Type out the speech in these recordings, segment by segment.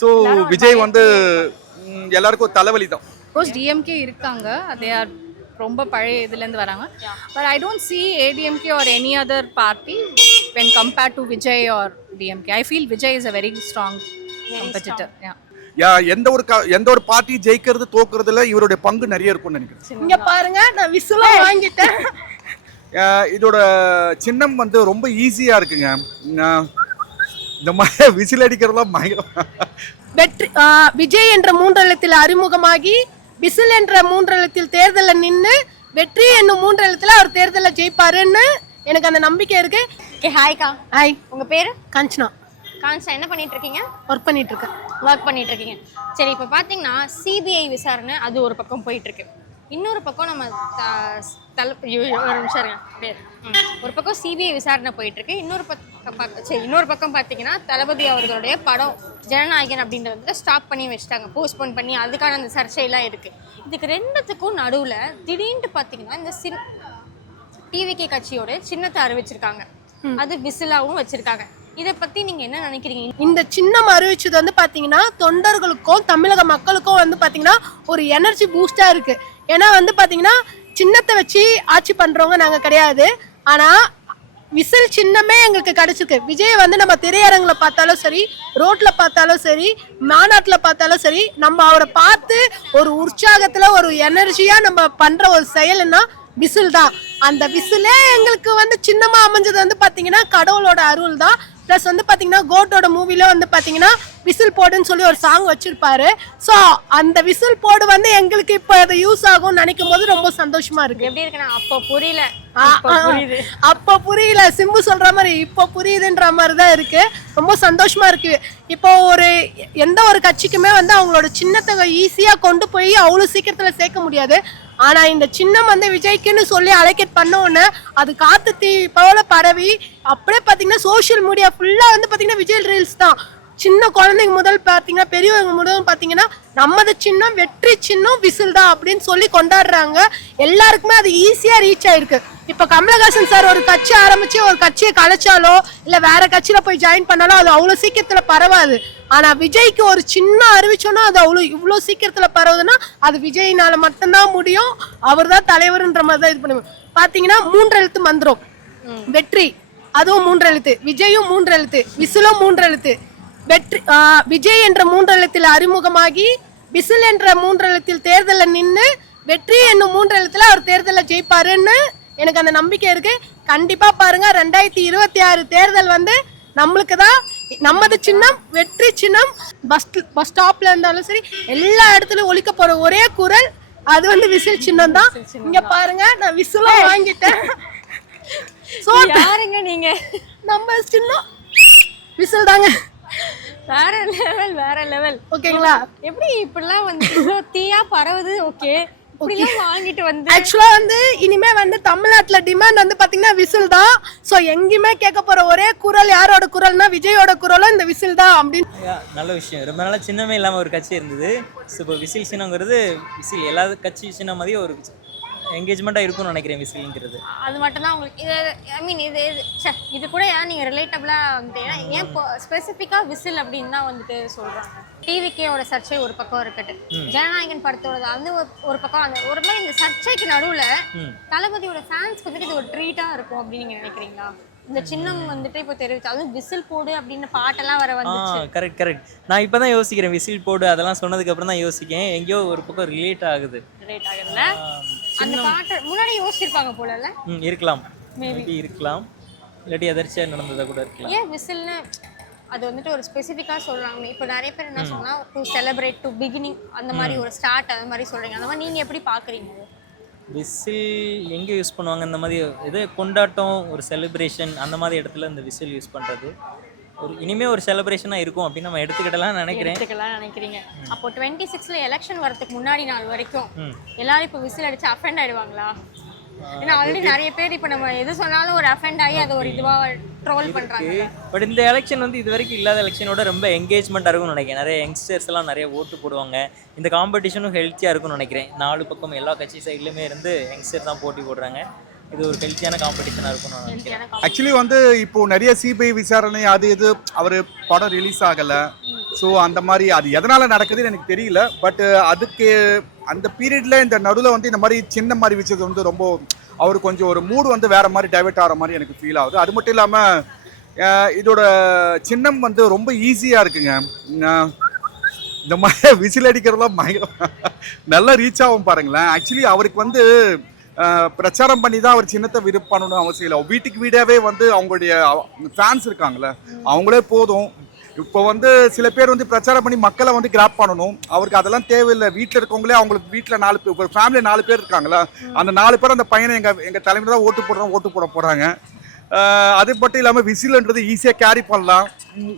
So Vijay வந்து எல்லாருக்கும் தலைவலி தான். கோர்ஸ் டிஎம்கே இருக்காங்க, தே ஆர் ரொம்ப பழைய இதுலேருந்து வராங்க. But I don't see ADMK or any other party when compared to Vijay or DMK. I feel Vijay is a very strong competitor. எந்த ஒரு பார்ட்டி ஜெயிக்கிறது தோக்குறதுல இவருடைய பங்கு நிறைய இருக்கும்னு நினைக்கிறேன். இங்க பாருங்க, நான் விசிலும் வாங்கிட்டேன். இதோட சின்னம் வந்து ரொம்ப ஈஸியா இருக்குங்க. இந்த மாதிரி விசில் அடிக்கிறதுலாம் வெற்றி விஜய் என்ற 3 எழுத்தில் அறிமுகமாகி விசில் என்ற 3 எழுத்தில் தேர்தலில் நின்று வெற்றி என்னும் 3 எழுத்துல அவர் தேர்தலில் ஜெயிப்பாருன்னு எனக்கு அந்த நம்பிக்கை இருக்கு. ஹாய்க்கா. ஹாய், உங்க பேரு? காஞ்சனா. காஞ்சனா, என்ன பண்ணிட்டு இருக்கீங்க? ஒர்க் பண்ணிட்டு இருக்கேன். ஒர்க் பண்ணிட்டு இருக்கீங்க. சரி, இப்போ பார்த்தீங்கன்னா சிபிஐ விசாரணை அது ஒரு பக்கம் போயிட்டு இருக்கு. இன்னொரு பக்கம் நம்ம ஒரு நிமிஷம் இருங்க. ஒரு பக்கம் சிபிஐ விசாரணை போயிட்டு இருக்கு. இன்னொரு பக்கம் பார்த்தீங்கன்னா தளபதி அவர்களுடைய படம் ஜனநாயகன் அப்படின்றத ஸ்டாப் பண்ணி வச்சுட்டாங்க, போஸ்ட்போன் பண்ணி. அதுக்கான அந்த சர்ச்சையெல்லாம் இருக்கு. இதுக்கு ரெண்டுத்துக்கும் நடுவில் திடீர்னு பார்த்தீங்கன்னா இந்த டிவிகே கட்சியோட சின்னத்தை அறிவிச்சிருக்காங்க, அது விசிலாவும் வச்சிருக்காங்க. இதை பத்தி நீங்க என்ன நினைக்கிறீங்க? இந்த சின்னம் அறிவிச்சது வந்து பாத்தீங்கன்னா தொண்டர்களுக்கும் தமிழக மக்களுக்கும் வந்து பாத்தீங்கன்னா ஒரு எனர்ஜி பூஸ்டா இருக்கு. ஏன்னா வந்து பாத்தீங்கன்னா சின்னத்தை வச்சு ஆட்சி பண்றவங்க நாங்க கிடையாது. ஆனா விசில் சின்னமே எங்களுக்கு கிடைச்சிருக்கு. விஜய் வந்து நம்ம திரையரங்குல பார்த்தாலும் சரி, ரோட்ல பார்த்தாலும் சரி, மாநாட்டுல பார்த்தாலும் சரி, நம்ம அவரை பார்த்து ஒரு உற்சாகத்துல ஒரு எனர்ஜியா நம்ம பண்ற ஒரு செயல்னா விசில் தான். அந்த விசிலே எங்களுக்கு வந்து சின்னமா அமைஞ்சது வந்து பாத்தீங்கன்னா கடவுளோட அருள் தான். ப்ளஸ் வந்து பாத்தீங்கன்னா கோட்டோட மூவில வந்து பாத்தீங்கன்னா விசில் போடுன்னு சொல்லி ஒரு சாங் வச்சிருப்பாரு. ஸோ அந்த விசில் போடு வந்து எங்களுக்கு இப்போ அது யூஸ் ஆகும்னு நினைக்கும் போது ரொம்ப சந்தோஷமா இருக்கு. எப்படி இருக்குன்னா அப்போ புரியல, அப்போ புரியல, சிம்பு சொல்ற மாதிரி இப்போ புரியுதுன்ற மாதிரி தான் இருக்கு. ரொம்ப சந்தோஷமா இருக்கு. இப்போ எந்த ஒரு கட்சிக்குமே வந்து அவங்களோட சின்னத்தை ஈஸியா கொண்டு போய் அவ்வளவு சீக்கிரத்துல சேர்க்க முடியாது. ஆனா இந்த சின்னம் வந்து விஜய்க்குன்னு சொல்லி அலோகேட் பண்ண உடனே அது காத்து தீ போல பரவி அப்படியே பாத்தீங்கன்னா சோசியல் மீடியா ஃபுல்லா வந்து பாத்தீங்கன்னா விஜய் ரீல்ஸ் தான். சின்ன குழந்தைங்க முதல் பாத்தீங்கன்னா பெரியவங்க முதல் பாத்தீங்கன்னா நமது சின்னம் வெற்றி சின்னம் விசில் தான் அப்படின்னு சொல்லி கொண்டாடுறாங்க. எல்லாருக்குமே அது ஈஸியா ரீச் ஆயிருக்கு. இப்ப கமலஹாசன் சார் ஒரு கட்சி ஆரம்பிச்சு ஒரு கட்சியை கலைச்சாலோ இல்ல வேற கட்சியில போய் ஜாயின் பண்ணாலோ அது அவ்வளவு சீக்கிரத்துல பரவாது. ஆனா விஜய்க்கு ஒரு சின்ன அறிவிச்சோன்னா அது இவ்வளவு சீக்கிரத்துல பரவுதுன்னா அது விஜய்னால மட்டும்தான் முடியும். அவர் தான் தலைவர்ன்ற மாதிரி தான் இது பண்ணுவோம். பாத்தீங்கன்னா 3 எழுத்து மந்திரம் வெற்றி, அதுவும் 3 எழுத்து, விஜயும் 3 எழுத்து, விசிலும் 3 எழுத்து. வெற்றி விஜய் என்ற 3 எழுத்தில் அறிமுகமாகி விசில் என்ற 3 எழுத்தில் தேர்தலில் நின்று வெற்றி என்னும் 3 எழுத்துல அவர் தேர்தலில் ஜெயிப்பாருன்னு எனக்கு அந்த நம்பிக்கை இருக்கு. கண்டிப்பா பாருங்க 2026 தேர்தல் வந்து நம்மளுக்கு தான். நமது சின்னம் வெற்றி சின்னம். பஸ் ஸ்டாப்ல இருந்தாலும் சரி எல்லா இடத்துலயும் ஒலிக்க போற ஒரே குரல் அது வந்து விசில் சின்னம் தான். இங்க பாருங்க, நான் விசிலும் வாங்கிட்டேன். யாருங்க நீங்க? நம்ம சின்னம் விசில் தாங்க. வேற லெவல், வேற லெவல். ஓகேங்களா? எப்படி இப்படிலாம் வந்து தீயா பரவுது? ஓகே, வாங்கிட்டு வந்து ஆக்சுவலா வந்து இனிமே வந்து தமிழ்நாட்டுல டிமாண்ட் வந்து பாத்தீங்கன்னா விசில் தான். சோ எங்கேயுமே கேட்க போற ஒரே குரல் யாரோட குரல்னா விஜயோட குரலும் இந்த விசில் தான் அப்படின்னு. நல்ல விஷயம். ரொம்ப நாளா சின்னமே இல்லாம ஒரு கட்சி இருந்தது. இப்போ விசில் சின்னங்கிறது விசில் எல்லா கட்சி சின்ன மாதிரி ஒரு என்கேஜ்மெண்டா இருக்கும்னு நினைக்கிறேன் விசில்ங்கிறது. அது மட்டும் தான் உங்களுக்கு இது ஐ மீன் இது கூட நீங்க ரிலேட்டபிளா வந்து ஏன் ஸ்பெசிஃபிக்கா விசில் அப்படின்னு தான் வந்துட்டு சொல்றாங்க. டிவிகேயோட சர்ச்சை ஒரு பக்கம் இருக்கட்டு, ஜனநாயகன் படத்தோட அந்த ஒரு பக்கம், அந்த ஒரு மாதிரி இந்த சர்ச்சைக்கு நடுவுல தளபதியோட ஃபேன்ஸ்க்கு வந்துட்டு இது ஒரு ட்ரீட்டா இருக்கும் அப்படின்னு நீங்க நினைக்கிறீங்களா? இந்த சின்னம் வந்துட்டு இப்போ தெரிவிச்சு அதுவும் விசில் போடு அப்படின்னு பாட்டெல்லாம் வர வந்துச்சு. கரெக்ட். நான் இப்பதான் யோசிக்கிறேன், விசில் போடு அதெல்லாம் சொன்னதுக்கு அப்புறம் தான் யோசிக்கிறேன். எங்கேயோ ஒரு பக்கம் ரிலேட் ஆகுதுல்ல. அந்த பாட்டு முன்னாடி யோசிச்சிருப்பாங்க போலல. இருக்கலாம், மேபி இருக்கலாம், இல்லாட்டி எதர்ச்சியா நடந்ததா கூட இருக்கலாம். ஏன் விசில்னு அது வந்துட்டு ஒரு ஸ்பெசிஃபிக்காக சொல்கிறாங்க. இப்போ நிறைய பேர் என்ன சொன்னால் டு செலிப்ரேட், டு பிகினிங், அந்த மாதிரி ஒரு ஸ்டார்ட், அந்த மாதிரி சொல்கிறீங்க. அந்த மாதிரி நீங்கள் எப்படி பார்க்குறீங்க? விசில் எங்கே யூஸ் பண்ணுவாங்க? இந்த மாதிரி இது கொண்டாட்டம், ஒரு செலிப்ரேஷன், அந்த மாதிரி இடத்துல இந்த விசில் யூஸ் பண்ணுறது ஒரு இனிமேல் ஒரு செலிப்ரேஷனாக இருக்கும் அப்படின்னு நம்ம எடுத்துக்கிட்டலாம் நினைக்கிறீங்க. அப்போ 26ல எலெக்ஷன் வரதுக்கு முன்னாடி நாள் வரைக்கும் எல்லாரும் இப்போ விசில் அடிச்சு அஃபெண்ட் ஆயிடுவாங்களா? ஏன்னா ஆல்ரெடி நிறைய பேர் இப்போ நம்ம எது சொன்னாலும் ஒரு அஃபெண்ட் ஆகி அதை ஒரு இதுவாக ட்ரோல் பண்ணுறாங்க. பட் இந்த எலெக்ஷன் வந்து இது வரைக்கும் இல்லாத எலெக்ஷனோட ரொம்ப என்கேஜ்மெண்ட்டாக இருக்கும்னு நினைக்கிறேன். நிறைய யங்ஸ்டர்ஸ் எல்லாம் நிறைய ஓட்டு போடுவாங்க. இந்த காம்படிஷனும் ஹெல்த்தியாக இருக்கும்னு நினைக்கிறேன். 4 பக்கம் எல்லா கட்சி சைட்லையுமே இருந்து யங்ஸ்டர் தான் போட்டி போடுறாங்க. இது ஒரு ஹெல்த்தியான காம்படிஷனாக இருக்கும்னு நினைக்கிறேன். ஆக்சுவலி வந்து இப்போ நிறைய சிபிஐ விசாரணை அது இது அவர் படம் ரிலீஸ் ஆகலை. ஸோ அந்த மாதிரி அது எதனால் நடக்குதுன்னு எனக்கு தெரியல. பட் அதுக்கு அந்த பீரியடில் இந்த நடுவில் வந்து இந்த மாதிரி சின்ன மாதிரி விஷயத்தை வந்து ரொம்ப அவர் கொஞ்சம் ஒரு மூடு வந்து வேறு மாதிரி டைவெர்ட் ஆகிற மாதிரி எனக்கு ஃபீல் ஆகுது. அது மட்டும் இல்லாமல் இதோட சின்னம் வந்து ரொம்ப ஈஸியாக இருக்குங்க. இந்த மாதிரி விசில் அடிக்கிறதுலாம் நல்லா ரீச் ஆகும் பாருங்களேன். ஆக்சுவலி அவருக்கு வந்து பிரச்சாரம் பண்ணி தான் அவர் சின்னத்தை விருப்பம் பண்ணணும்னு அவசியம் இல்லை. வீட்டுக்கு வீடாகவே வந்து அவங்களுடைய ஃபேன்ஸ் இருக்காங்களே அவங்களே போதும். இப்போ வந்து சில பேர் வந்து பிரச்சாரம் பண்ணி மக்களை வந்து கிராப் பண்ணணும். அவருக்கு அதெல்லாம் தேவையில்லை. வீட்டில் இருக்கவங்களே அவங்களுக்கு வீட்டில் 4 பேர், ஒரு ஃபேமிலியில் 4 பேர் இருக்காங்களா, அந்த 4 பேர் அந்த பையனை எங்கள் தலைமையில் தான் ஓட்டு போட போகிறாங்க. அது மட்டும் இல்லாமல் விசில்ன்றது ஈஸியாக கேரி பண்ணலாம்,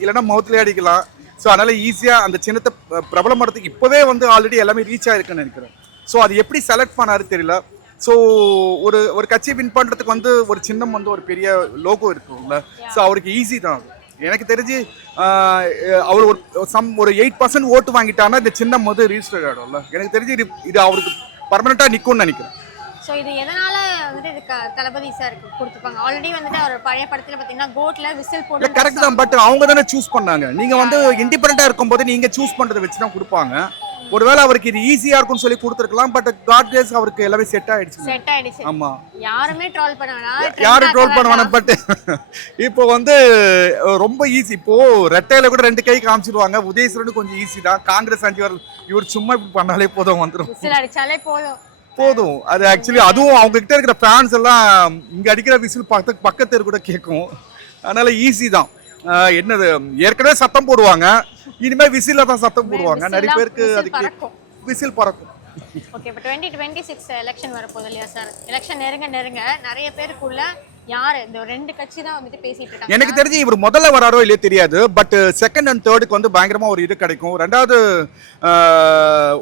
இல்லைன்னா மவுத்லேயே அடிக்கலாம். ஸோ அதனால் ஈஸியாக அந்த சின்னத்தை பிரபலம் பண்ணுறதுக்கு இப்போவே வந்து ஆல்ரெடி எல்லாமே ரீச் ஆகிருக்குன்னு நினைக்கிறேன். ஸோ அது எப்படி செலக்ட் பண்ணாரு தெரியல. ஸோ ஒரு கட்சி வின் பண்ணுறதுக்கு வந்து ஒரு சின்னம் வந்து ஒரு பெரிய லோகோ இருக்கும்ல. ஸோ அவருக்கு ஈஸி தான். எனக்கு தெரிஞ்சு அவர் ஒரு 8% ஓட்டு வாங்கிட்டாங்கன்னா இந்த சின்னம் வந்து ரிஜிஸ்டர் ஆகிடும்ல. எனக்கு தெரிஞ்சு இது அவருக்கு பர்மனெண்ட்டாக நிற்கும்னு நினைக்கிறேன். ஸோ இது எதனால வந்துட்டு இது தளபதி சார் கொடுத்துருப்பாங்க? ஆல்ரெடி வந்துட்டு அவர் பழைய படத்துல பார்த்தீங்கன்னா கோட்ல விசில் போட்டு கரெக்ட் தான். பட் அவங்க தானே சூஸ் பண்ணாங்க. நீங்க வந்து இண்டிபெண்டா இருக்கும்போது நீங்க சூஸ் பண்றதை வச்சு தான் கொடுப்பாங்க. ஒருவேளை அவருக்கு இது ஈஸியா இருக்கும்னு சொல்லி கொடுத்துருக்கலாம். பட் காட் கிரேஸ் அவருக்கு எல்லாமே செட் ஆயிடுச்சு. ஆமா, யாருமே ட்ரோல் பண்ண வேணாம், யாரும் ட்ரோல் பண்ண வேணாம். பட் இப்போ வந்து ரொம்ப ஈஸி. இப்போ ரெட்டையில கூட 2 கை காமிச்சிடுவாங்க. உதயசூரன் கொஞ்சம் ஈஸி தான். காங்கிரஸ் 5 வாரம் இவர் சும்மா இப்படி பண்ணாலே போதும், வந்துடும், விசில் அடிச்சாலே போதும். அது ஆக்சுவலி அதுவும் அவங்க கிட்ட இருக்கிற ஃபேன்ஸ் எல்லாம் இங்க அடிக்கிற விசில் பக்கத்து கூட கேட்கும். அதனால ஈஸி தான். என்னது ஏற்கனவே சத்தம் போடுவாங்க, இனிமே விசில தான் சத்தம் போடுவாங்க. நிறைய பேருக்கு அதுக்கு விசில் பறக்கும். ஓகே, இப்போ 2026 எலெக்ஷன் வரப்போகுது இல்லையா சார்? எலெக்ஷன் நெருங்க நிறைய பேருக்குள்ள யாரு இந்த 2 கட்சி தான் வந்துட்டு பேசிட்டு இருக்காங்க. எனக்கு தெரிஞ்சு இவர் முதல்ல வராரோ இல்லையோ தெரியாது. பட் செகண்ட் அண்ட் தேர்டுக்கு வந்து பயங்கரமா ஒரு இது கிடைக்கும். ரெண்டாவது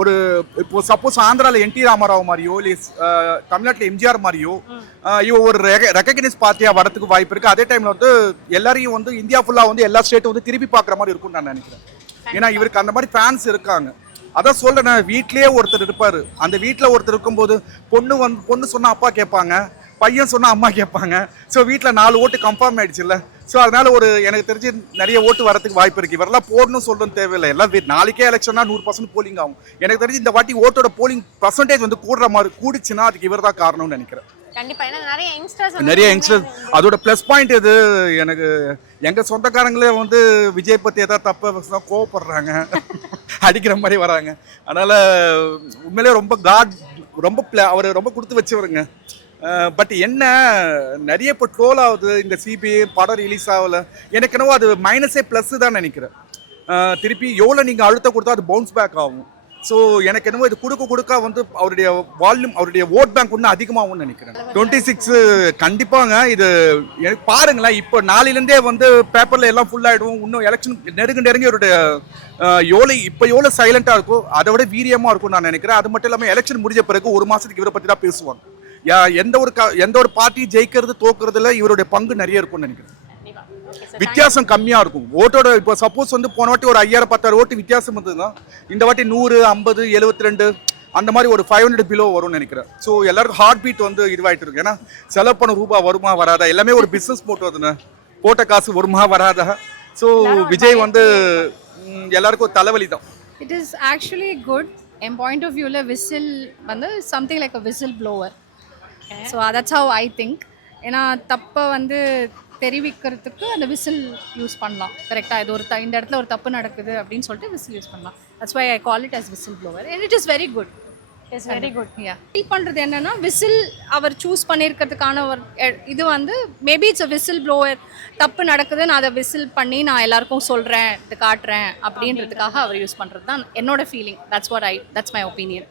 ஒரு இப்போ சப்போஸ் ஆந்திரால NT ராமாராவ் மாதிரியோ இல்லை தமிழ்நாட்டில் MGR மாதிரியோ இவ ஒரு ரெகக்னைஸ் பார்ட்டியா வரதுக்கு வாய்ப்பு இருக்கு. அதே டைம்ல வந்து எல்லாரையும் வந்து இந்தியா ஃபுல்லா வந்து எல்லா ஸ்டேட்டும் வந்து திருப்பி பார்க்குற மாதிரி இருக்கும்னு நான் நினைக்கிறேன். ஏன்னா இவருக்கு அந்த மாதிரி ஃபேன்ஸ் இருக்காங்க. அதான் சொல்றேன், வீட்லயே ஒருத்தர் இருப்பாரு. அந்த வீட்டில் ஒருத்தர் இருக்கும்போது பொண்ணு சொன்னா அப்பா கேட்பாங்க, பையன் சொன்னா அம்மா கேட்பாங்க. ஸோ வீட்டில் 4 ஓட்டு கன்ஃபார்ம் ஆயிடுச்சுல்ல. ஸோ அதனால எனக்கு தெரிஞ்சு நிறைய ஓட்டு வரதுக்கு வாய்ப்பு இருக்கு. இவரெல்லாம் போடணும் சொல்லணும் தேவையில்லை. எல்லாம் நாளைக்கே எலெக்ஷன்னா 100% போலிங் ஆகும். எனக்கு தெரிஞ்சு இந்த வாட்டி ஓட்டோட போலிங் பர்சன்டேஜ் வந்து கூடுச்சுன்னா அதுக்கு இவர் தான் காரணம்னு நினைக்கிறேன். கண்டிப்பா, ஏன்னா நிறைய யங்ஸ்டர்ஸ் அதோட ப்ளஸ் பாயிண்ட் இது. எனக்கு எங்க சொந்தக்காரங்களே வந்து விஜய் பத்தி ஏதாவது தப்பா கோவப்படுறாங்க, அடிக்கிற மாதிரி வராங்க. அதனால உண்மையிலே அவர் ரொம்ப கொடுத்து வச்சவருங்க. பட் என்ன நிறைய இப்போ ட்ரோல் ஆகுது. இந்த CBI படம் ரிலீஸ் ஆகல. எனக்கு என்னவோ அது மைனஸே ப்ளஸ் தான் நினைக்கிறேன். திருப்பி எவ்வளோ நீங்கள் அழுத்த கொடுத்தா அது பவுன்ஸ் பேக் ஆகும். ஸோ எனக்கு என்னவோ இது கொடுக்க வந்து அவருடைய வால்யூம், அவருடைய ஓட் பேங்க் இன்னும் அதிகமாகும்னு நினைக்கிறேன். 26 கண்டிப்பாங்க. இது எனக்கு பாருங்களேன், இப்போ நாளையிலேருந்தே வந்து பேப்பரில் எல்லாம் ஃபுல் ஆகிடும். இன்னும் எலெக்ஷன் நெருங்கி அவருடைய எவ்வளோ சைலண்டாக இருக்கும் அதை விட வீரியமாக இருக்கும் நான் நினைக்கிறேன். அது மட்டும் இல்லாமல் எலெக்ஷன் முடிஞ்ச பிறகு 1 மாதத்துக்கு இவரை பற்றி தான் பேசுவாங்க. எந்த ஒரு பார்ட்டி ஜெயிக்கிறது தோக்குறதுல இவருடைய பங்கு நிறைய இருக்கும்னு நினைக்கிறேன். வித்தியாசம் கம்மியா இருக்கும் ஓட்டோட. இப்போ சப்போஸ் வந்து போன வாட்டி ஒரு 5000-10,000 ஓட்டு வித்தியாசம் இருந்ததுன்னா இந்த வாட்டி 100, 50, 72 அந்த மாதிரி ஒரு 500 பிலோ வரும்னு நினைக்கிறேன். ஸோ எல்லாருக்கும் ஹார்ட் பீட் வந்து இதுவாயிட்டு இருக்கு. ஏன்னா செலவு பண்ண ரூபா வருமா வராதா, எல்லாமே ஒரு பிசினஸ் போட்ட காசு வருமா வராதா. ஸோ விஜய் வந்து எல்லாருக்கும் ஒரு தலைவலி தான். It is actually good. என் பாயிண்ட் ஆஃப் வியூவில் விசில் வந்து something like a whistle blower. So that's how I think. ஏன்னா தப்பை வந்து தெரிவிக்கிறதுக்கு அந்த விசில் யூஸ் பண்ணலாம். கரெக்டாக இது இந்த இடத்துல ஒரு தப்பு நடக்குது அப்படின்னு சொல்லிட்டு விசில் யூஸ் பண்ணலாம். That's why I call it as whistle blower. And it is very good. It's very good. Feel பண்ணுறது என்னென்னா விசில் அவர் சூஸ் பண்ணியிருக்கிறதுக்கான ஒரு இது வந்து maybe it's a whistle blower. தப்பு நடக்குது, நான் அதை விசில் பண்ணி நான் எல்லாருக்கும் சொல்கிறேன், இது காட்டுறேன் அப்படின்றதுக்காக அவர் யூஸ் பண்ணுறது தான் என்னோட feeling. That's my opinion.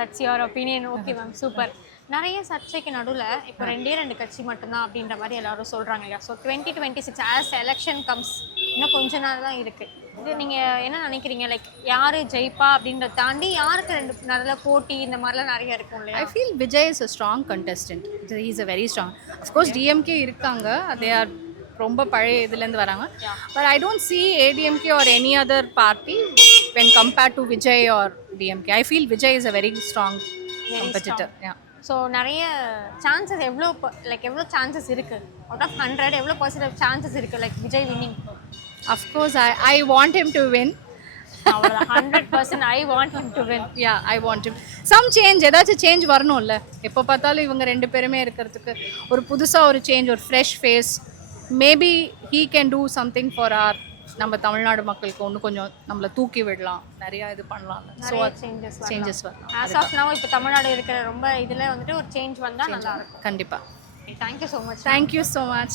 That's your opinion. Okay ma'am, super. நிறைய சர்ச்சைக்கு நடுவில் இப்போ 2 கட்சி மட்டும்தான் அப்படின்ற மாதிரி எல்லாரும் சொல்கிறாங்க இல்லையா? ஸோ 2026 ஆஸ் எலெக்ஷன் கம்ஸ் இன்னும் கொஞ்ச நாள் தான் இருக்குது. இது நீங்கள் என்ன நினைக்கிறீங்க? லைக் யார் ஜெயிப்பா அப்படின்றத தாண்டி யாருக்கு 2 நல்ல போட்டி இந்த மாதிரிலாம் நிறைய இருக்கும் இல்லையா? ஐ feel Vijay is a strong contestant. Is a very strong. Of course DMK இருக்காங்க, தே ஆர் ரொம்ப பழைய இதுலேருந்து வராங்க. But I don't see ADMK or any other party when compared to Vijay or DMK. I feel Vijay is a very strong competitor. Yeah. So நிறைய chances எவ்வளோ chances இருக்குது? Out of 100 எவ்வளோ % chances இருக்குது like Vijay winning? Of course, I want him to win. அவ்வளோதான் 100% I want him to win. Yeah I want some change, ஏதாச்சும் change வரணும்ல. எப்போ பார்த்தாலும் இவங்க 2 பேருமே இருக்கிறதுக்கு ஒரு புதுசாக ஒரு சேஞ்ச், ஒரு fresh face. Maybe he can do something for our நம்ம தமிழ்நாடு மக்களுக்கு இன்னும் கொஞ்சம் நம்மளை தூக்கி விடலாம், நிறையா இது பண்ணலாம். ஸோ சேஞ்சஸ் வரலாம். ஆஸ் ஆஃப் நவ் இப்போ தமிழ்நாடு இருக்கிற ரொம்ப இதில் வந்துட்டு ஒரு சேஞ்ச் வந்தால் நல்லா இருக்கும். கண்டிப்பாக. Thank you so much. Thank you so much.